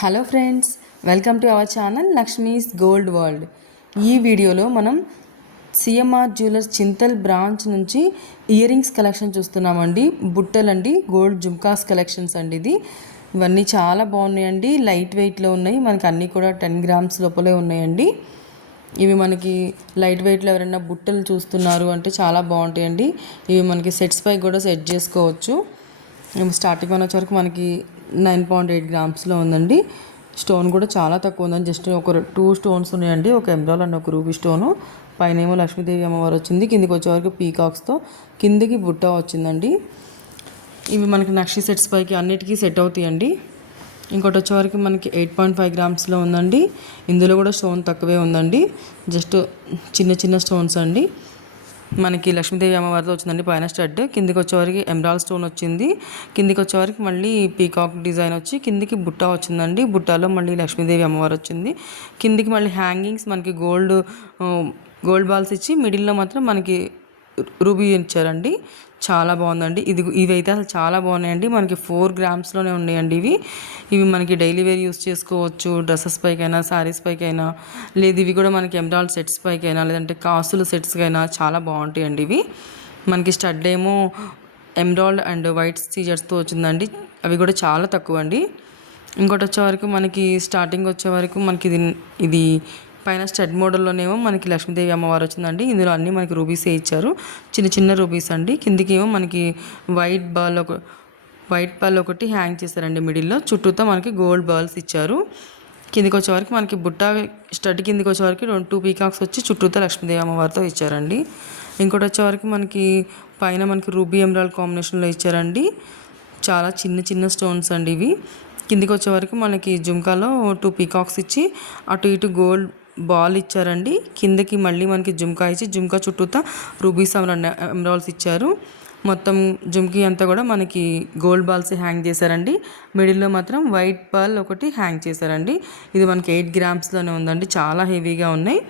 Hello friends, welcome to our channel Lakshmi's gold world. ఈ వీడియోలో మనం సిఎంఆర్ జ్యువెలర్స్ చింతల్ బ్రాంచ్ నుంచి ఇయర్ రింగ్స్ కలెక్షన్ చూస్తున్నామండి. బుట్టలండి, గోల్డ్ జుమ్కాస్ కలెక్షన్స్ అండి. ఇవన్నీ చాలా బాగున్నాయండి, లైట్ వెయిట్లో ఉన్నాయి. మనకి అన్నీ కూడా 10 గ్రామ్స్ లోపలే ఉన్నాయండి. ఇవి మనకి లైట్ వెయిట్లో ఎవరైనా బుట్టలు చూస్తున్నారు అంటే చాలా బాగుంటాయండి. ఇవి మనకి సెట్స్ పై కూడా సెట్ చేసుకోవచ్చు. స్టార్టింగ్ వచ్చేవరకు మనకి 9.8 గ్రామ్స్లో ఉందండి. స్టోన్ కూడా చాలా తక్కువ ఉందండి. జస్ట్ ఒక 2 స్టోన్స్ ఉన్నాయండి, ఒక ఎమరాల్డ్ అండ్ ఒక రూబీ స్టోను. పైన ఏమో లక్ష్మీదేవి అమ్మవారు వచ్చింది, కిందికి వచ్చేవరకు పీకాక్స్తో కిందికి బుట్ట వచ్చిందండి. ఇవి మనకి నక్షి సెట్స్ పైకి అన్నిటికీ సెట్ అవుతాయండి. ఇంకోటి వచ్చేవరకు మనకి 8.5 గ్రామ్స్లో ఉందండి. ఇందులో కూడా స్టోన్ తక్కువే ఉందండి, జస్ట్ చిన్న చిన్న స్టోన్స్ అండి. మనకి లక్ష్మీదేవి అమ్మవారితో వచ్చిందండి పైన స్టడ్. కిందికి వచ్చేవరకు ఎమరాల్డ్ స్టోన్ వచ్చింది, కిందికి వచ్చేవరకు మళ్ళీ పీకాక్ డిజైన్ వచ్చి కిందికి బుట్ట వచ్చిందండి. బుట్టలో మళ్ళీ లక్ష్మీదేవి అమ్మవారు వచ్చింది. కిందికి మళ్ళీ హ్యాంగింగ్స్ మనకి గోల్డ్ బాల్స్ ఇచ్చి మిడిల్లో మాత్రం మనకి రూబీ ఇచ్చారండి. చాలా బాగుందండి. ఇవైతే అసలు చాలా బాగున్నాయండి. మనకి 4 గ్రామ్స్లోనే ఉన్నాయండి. ఇవి మనకి డైలీ వేర్ యూస్ చేసుకోవచ్చు, డ్రెస్సెస్ పైకైనా, శారీస్ పైకైనా, లేదు ఇవి కూడా మనకి ఎమరాల్డ్ సెట్స్ పైకైనా, లేదంటే కాసులు సెట్స్కైనా చాలా బాగుంటాయండి. ఇవి మనకి స్టడ్ ఏమో ఎమరాల్డ్ అండ్ వైట్ సీజర్స్తో వచ్చిందండి. అవి కూడా చాలా తక్కువ అండి. ఇంకోటి వచ్చేవరకు మనకి స్టార్టింగ్ వచ్చేవరకు మనకి ఇది పైన స్టడ్ మోడల్లోనేమో మనకి లక్ష్మీదేవి అమ్మవారు వచ్చిందండి. ఇందులో అన్నీ మనకి రూబీసే ఇచ్చారు, చిన్న చిన్న రూబీస్ అండి. కిందికి ఏమో మనకి వైట్ బాల్ ఒకటి హ్యాంగ్ చేశారండి మిడిల్లో. చుట్టూతో మనకి గోల్డ్ బాల్స్ ఇచ్చారు. కిందికి వచ్చేవరకు మనకి బుట్ట స్టడ్ కిందికి వచ్చేవరకు 2 పీకాక్స్ వచ్చి చుట్టూతో లక్ష్మీదేవి అమ్మవారితో ఇచ్చారండి. ఇంకోటి వచ్చేవరకు మనకి పైన మనకి రూబీ ఎమరాల్డ్ కాంబినేషన్లో ఇచ్చారండి. చాలా చిన్న చిన్న స్టోన్స్ అండి ఇవి. కిందికి వచ్చేవరకు మనకి జుమ్కాలో 2 పీకాక్స్ ఇచ్చి అటు ఇటు గోల్డ్ బాల్ ఇచ్చారండి. కిందకి మళ్ళీ మనకి జుమ్కా ఇచ్చి జుమ్కా చుట్టూతా రూబీస్ ఎమరాల్డ్స్ ఇచ్చారు. మొత్తం జుమ్కీ అంతా కూడా మనకి గోల్డ్ బాల్స్ హ్యాంగ్ చేశారండి. మిడిల్లో మాత్రం వైట్ బాల్ ఒకటి హ్యాంగ్ చేశారండి. ఇది మనకి 8 గ్రామ్స్లోనే ఉందండి, చాలా హెవీగా ఉన్నాయి.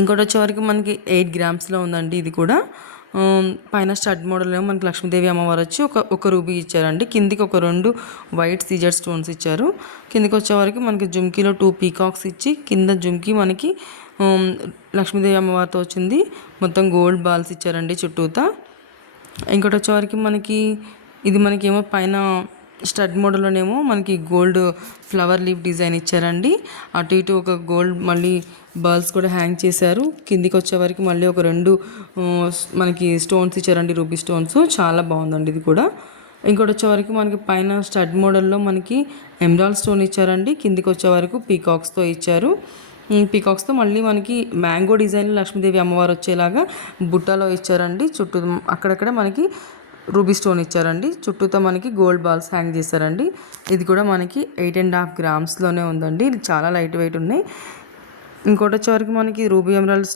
ఇంకోటి వచ్చేవరకు మనకి 8 గ్రామ్స్లో ఉందండి. ఇది కూడా పైన స్టడ్ మోడల్ ఏమో మనకి లక్ష్మీదేవి అమ్మవారు వచ్చి ఒక రూబీ ఇచ్చారండి. కిందికి ఒక 2 వైట్ సీజర్ స్టోన్స్ ఇచ్చారు. కిందికి వచ్చేవరకు మనకి జుమ్కీలో 2 పీకాక్స్ ఇచ్చి కింద జుమ్కీ మనకి లక్ష్మీదేవి అమ్మవారితో వచ్చింది. మొత్తం గోల్డ్ బాల్స్ ఇచ్చారండి చుట్టూతా. ఇంకోటి వచ్చేవరకు మనకి ఇది మనకేమో పైన స్టడ్ మోడల్లోనేమో మనకి గోల్డ్ ఫ్లవర్ లీఫ్ డిజైన్ ఇచ్చారండి. అటు ఇటు ఒక గోల్డ్ మళ్ళీ బాల్స్ కూడా హ్యాంగ్ చేశారు. కిందికి వచ్చేవరకు మళ్ళీ ఒక 2 మనకి స్టోన్స్ ఇచ్చారండి, రూబీ స్టోన్స్. చాలా బాగుందండి ఇది కూడా. ఇంకోటి వచ్చేవరకు మనకి పైన స్టడ్ మోడల్లో మనకి ఎమరాల్డ్ స్టోన్ ఇచ్చారండి. కిందికి వచ్చేవరకు పీకాక్స్తో ఇచ్చారు. పీకాక్స్తో మళ్ళీ మనకి మ్యాంగో డిజైన్లో లక్ష్మీదేవి అమ్మవారు వచ్చేలాగా బుట్టలో ఇచ్చారండి. చుట్టూ అక్కడక్కడ మనకి రూబీ స్టోన్ ఇచ్చారండి. చుట్టూతో మనకి గోల్డ్ బాల్స్ హ్యాంగ్ చేశారండి. ఇది కూడా మనకి 8.5 గ్రామ్స్లోనే ఉందండి. ఇది చాలా లైట్ వెయిట్ ఉన్నాయి. ఇంకోటి వచ్చేవరకు మనకి రూబీ ఎమరాల్డ్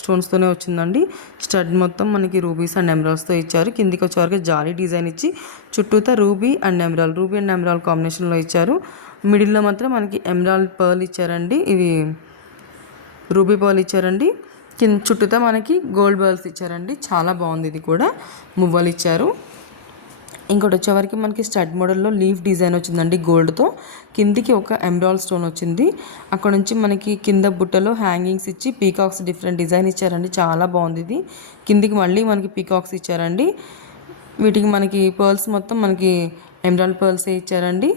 స్టోన్స్తోనే వచ్చిందండి. స్టడ్ మొత్తం మనకి రూబీస్ అండ్ ఎమరాల్డ్స్తో ఇచ్చారు. కిందికి వచ్చేవరకు జాలీ డిజైన్ ఇచ్చి చుట్టూతో రూబీ అండ్ ఎమరాల్డ్ కాంబినేషన్లో ఇచ్చారు. మిడిల్లో మాత్రం మనకి ఎమరాల్డ్ పర్ల్ ఇచ్చారండి. ఇవి రూబీ పర్ల్ ఇచ్చారండి. చుట్టూతో మనకి గోల్డ్ బాల్స్ ఇచ్చారండి. చాలా బాగుంది. ఇది కూడా మువ్వలు ఇచ్చారు. ఇంకోటి వచ్చేవరకు మనకి స్టడ్ మోడల్లో లీఫ్ డిజైన్ వచ్చిందండి గోల్డ్తో. కిందికి ఒక ఎమరాల్డ్ స్టోన్ వచ్చింది. అక్కడ నుంచి మనకి కింద బుట్టలో హ్యాంగింగ్స్ ఇచ్చి పీకాక్స్ డిఫరెంట్ డిజైన్ ఇచ్చారండి. చాలా బాగుంది ఇది. కిందికి మళ్ళీ మనకి పీకాక్స్ ఇచ్చారండి. వీటికి మనకి పర్ల్స్ మొత్తం మనకి ఎమరాల్డ్ పర్ల్సే ఇచ్చారండి.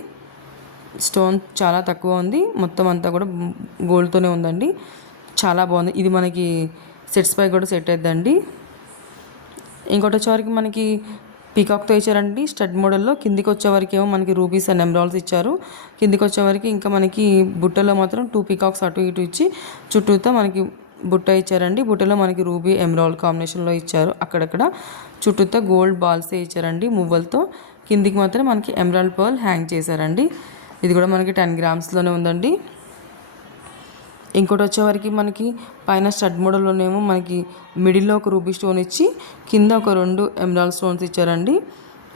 స్టోన్ చాలా తక్కువ ఉంది, మొత్తం అంతా కూడా గోల్డ్తోనే ఉందండి. చాలా బాగుంది. ఇది మనకి సెట్స్ పై కూడా సెట్ అవుతుందండి. ఇంకోటి వచ్చేవరకు మనకి పీకాక్తో ఇచ్చారండి స్టడ్ మోడల్లో. కిందికి వచ్చేవరకు ఏమో మనకి రూబీస్ అండ్ ఎమరాల్డ్స్ ఇచ్చారు. కిందికి వచ్చేవరకు ఇంకా మనకి బుట్టలో మాత్రం 2 పీకాక్స్ అటు ఇటు ఇచ్చి చుట్టూతో మనకి బుట్ట ఇచ్చారండి. బుట్టలో మనకి రూబీ ఎమరాల్డ్ కాంబినేషన్లో ఇచ్చారు. అక్కడక్కడ చుట్టూతో గోల్డ్ బాల్సే ఇచ్చారండి మువ్వలతో. కిందికి మాత్రం మనకి ఎమరాల్డ్ పర్ల్ హ్యాంగ్ చేశారండి. ఇది కూడా మనకి 10 గ్రామ్స్లోనే ఉందండి. ఇంకోటి వచ్చేవరకు మనకి పైన స్టడ్ మోడల్లోనేమో మనకి మిడిల్లో ఒక రూబీ స్టోన్ ఇచ్చి కింద ఒక 2 ఎమరాల్డ్ స్టోన్స్ ఇచ్చారండి.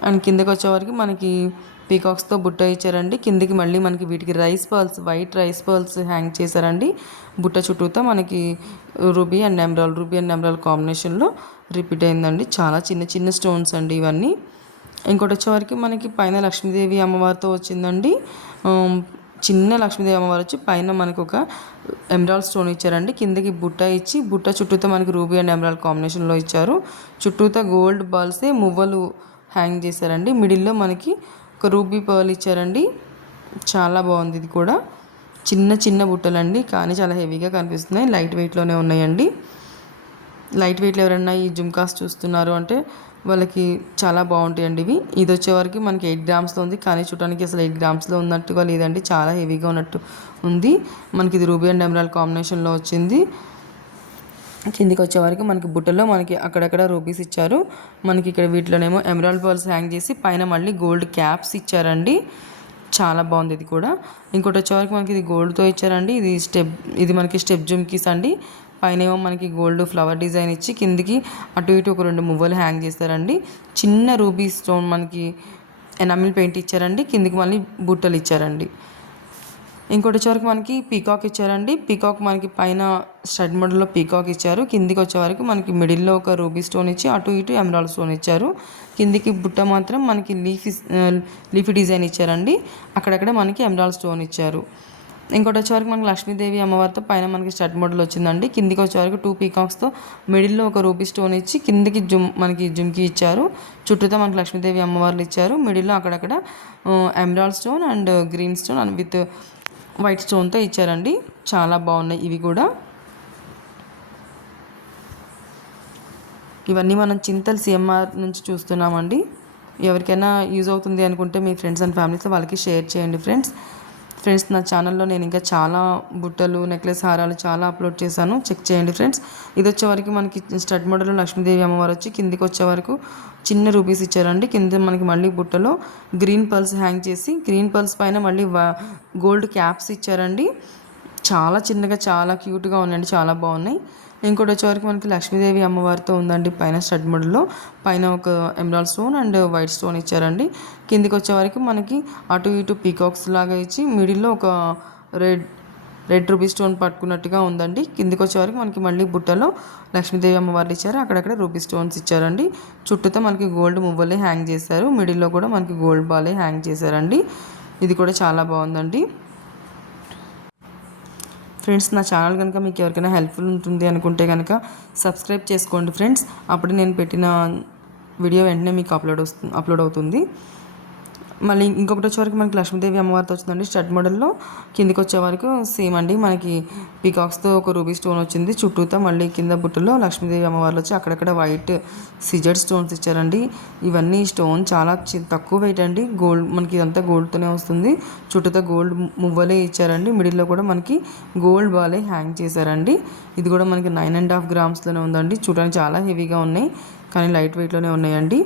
అండ్ కిందకి వచ్చేవరకు మనకి పీకాక్స్తో బుట్ట ఇచ్చారండి. కిందికి మళ్ళీ మనకి వీటికి వైట్ రైస్ పర్ల్స్ హ్యాంగ్ చేశారండి. బుట్ట చుట్టూతో మనకి రూబీ అండ్ ఎమరాల్డ్ కాంబినేషన్లో రిపీట్ అయిందండి. చాలా చిన్న చిన్న స్టోన్స్ అండి ఇవన్నీ. ఇంకోటి వచ్చేవరకు మనకి పైన లక్ష్మీదేవి అమ్మవారితో వచ్చిందండి. చిన్న లక్ష్మీదేవి అమ్మవారు వచ్చి పైన మనకు ఒక ఎమరాల్డ్ స్టోన్ ఇచ్చారండి. కిందకి బుట్ట ఇచ్చి బుట్ట చుట్టూతో మనకి రూబీ అండ్ ఎమరాల్డ్ కాంబినేషన్లో ఇచ్చారు. చుట్టూతో గోల్డ్ బాల్సే మువ్వలు హ్యాంగ్ చేశారండి. మిడిల్లో మనకి ఒక రూబీ పర్ల్ ఇచ్చారండి. చాలా బాగుంది. ఇది కూడా చిన్న చిన్న బుట్టలండి, కానీ చాలా హెవీగా కనిపిస్తున్నాయి. లైట్ వెయిట్లోనే ఉన్నాయండి. లైట్ వెయిట్లో ఎవరైనా ఈ జుమ్కాస్ చూస్తున్నారు అంటే వాళ్ళకి చాలా బాగుంటాయండి ఇవి. ఇది వచ్చేవరకు మనకి 8 గ్రామ్స్లో ఉంది, కానీ చూడడానికి అసలు 8 గ్రామ్స్లో ఉన్నట్టుగా లేదండి, చాలా హెవీగా ఉన్నట్టు ఉంది. మనకి ఇది రూబీ అండ్ ఎమరాల్డ్ కాంబినేషన్లో వచ్చింది. కిందికి వచ్చేవరకు మనకి బుట్టలో మనకి అక్కడక్కడ రూబీస్ ఇచ్చారు. మనకి ఇక్కడ వీటిలోనేమో ఎమరాల్డ్ పర్ల్స్ హ్యాంగ్ చేసి పైన మళ్ళీ గోల్డ్ క్యాప్స్ ఇచ్చారండి. చాలా బాగుంది ఇది కూడా. ఇంకోటి వచ్చేవరకు మనకి ఇది గోల్డ్తో ఇచ్చారండి. ఇది మనకి స్టెప్ జుమ్కీస్ అండి. పైన ఏమో మనకి గోల్డ్ ఫ్లవర్ డిజైన్ ఇచ్చి కిందికి అటు ఇటు ఒక 2 మువ్వలు హ్యాంగ్ చేస్తారండి. చిన్న రూబీ స్టోన్ మనకి ఎనామిల్ పెయింట్ ఇచ్చారండి. కిందికి మళ్ళీ బుట్టలు ఇచ్చారండి. ఇంకోటి వచ్చేవరకు మనకి పీకాక్ ఇచ్చారండి. పీకాక్ మనకి పైన స్టడ్ మోడల్లో పీకాక్ ఇచ్చారు. కిందికి వచ్చేవరకు మనకి మిడిల్లో ఒక రూబీ స్టోన్ ఇచ్చి అటు ఇటు ఎమరాల్డ్ స్టోన్ ఇచ్చారు. కిందికి బుట్ట మాత్రం మనకి లీఫీ డిజైన్ ఇచ్చారండి. అక్కడక్కడ మనకి ఎమరాల్డ్ స్టోన్ ఇచ్చారు. ఇంకోటి వచ్చేవరకు మనకి లక్ష్మీదేవి అమ్మవారితో పైన మనకి స్టడ్ మోడల్ వచ్చిందండి. కిందికి వచ్చేవరకు 2 పీకాక్స్తో మిడిల్లో ఒక రూబీ స్టోన్ ఇచ్చి కిందికి మనకి జుమ్కి ఇచ్చారు. చుట్టూతో మనకి లక్ష్మీదేవి అమ్మవార్లు ఇచ్చారు. మిడిల్లో అక్కడక్కడ emerald stone and green stone and with white స్టోన్తో ఇచ్చారండి. చాలా బాగున్నాయి ఇవి కూడా. ఇవన్నీ మనం చింతల్ సిఎంఆర్ నుంచి చూస్తున్నామండి. ఎవరికైనా యూజ్ అవుతుంది అనుకుంటే మీ ఫ్రెండ్స్ అండ్ ఫ్యామిలీతో వాళ్ళకి షేర్ చేయండి ఫ్రెండ్స్. నా ఛానల్లో నేను ఇంకా చాలా బుట్టలు, నెక్లెస్, హారాలు చాలా అప్లోడ్ చేశాను, చెక్ చేయండి ఫ్రెండ్స్. ఇది వచ్చేవరకు మనకి స్టడ్ మోడల్లో లక్ష్మీదేవి అమ్మవారు వచ్చి కిందికి వచ్చేవరకు చిన్న రూపీస్ ఇచ్చారండి. కింద మనకి మళ్ళీ బుట్టలో గ్రీన్ పర్ల్స్ హ్యాంగ్ చేసి గ్రీన్ పర్ల్స్ పైన మళ్ళీ గోల్డ్ క్యాప్స్ ఇచ్చారండి. చాలా చిన్నగా చాలా క్యూట్గా ఉన్నాయండి, చాలా బాగున్నాయి. ఇంకోటి వచ్చేవరకు మనకి లక్ష్మీదేవి అమ్మవారితో ఉందండి పైన స్టడ్ మోడల్లో. పైన ఒక emerald stone and white stone ఇచ్చారండి. కిందికి వచ్చేవరకు మనకి అటు ఇటు పీకాక్స్ లాగా ఇచ్చి మిడిల్లో ఒక రెడ్ రూబీ స్టోన్ పట్టుకున్నట్టుగా ఉందండి. కిందికి వచ్చేవరకు మనకి మళ్ళీ బుట్టలో లక్ష్మీదేవి అమ్మవార్లు ఇచ్చారు. అక్కడక్కడ రూబీ స్టోన్స్ ఇచ్చారండి. చుట్టూతో మనకి గోల్డ్ మువ్వలే హ్యాంగ్ చేశారు. మిడిల్లో కూడా మనకి గోల్డ్ బాలే హ్యాంగ్ చేశారండి. ఇది కూడా చాలా బాగుందండి ఫ్రెండ్స్. నా ఛానల్ కనుక మీకు ఎవరికైనా హెల్ప్ఫుల్ ఉంటుంది అనుకుంటే కనుక సబ్స్క్రైబ్ చేసుకోండి ఫ్రెండ్స్. అప్పుడు నేను పెట్టిన వీడియో వెంటనే మీకు అప్లోడ్ అవుతుంది. మళ్ళీ ఇంకొకటి వచ్చేవరకు మనకి లక్ష్మీదేవి అమ్మవారితో వచ్చిందండి స్టడ్ మోడల్లో. కిందికి వచ్చేవరకు సేమ్ అండి, మనకి పీకాక్స్తో ఒక రూబీ స్టోన్ వచ్చింది. చుట్టూతో మళ్ళీ కింద బుట్టలో లక్ష్మీదేవి అమ్మవార్లు వచ్చి అక్కడక్కడ వైట్ సిజర్ స్టోన్స్ ఇచ్చారండి. ఇవన్నీ స్టోన్ చాలా తక్కువ వెయిట్ అండి. గోల్డ్ మనకి ఇదంతా గోల్డ్తోనే వస్తుంది. చుట్టూతో గోల్డ్ మువ్వలే ఇచ్చారండి. మిడిల్లో కూడా మనకి గోల్డ్ బాలే హ్యాంగ్ చేశారండి. ఇది కూడా మనకి 9.5 గ్రామ్స్లోనే ఉందండి. చూడడానికి చాలా హెవీగా ఉన్నాయి, కానీ లైట్ వెయిట్లోనే ఉన్నాయండి.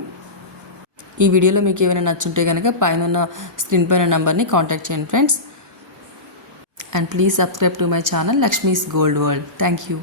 ఈ వీడియోలో మీకు ఏమైనా నచ్చుంటే కనుక పైన ఉన్న స్క్రీన్ పైన నెంబర్ని కాంటాక్ట్ చేయండి friends. And please subscribe to my channel Lakshmi's gold world. Thank you.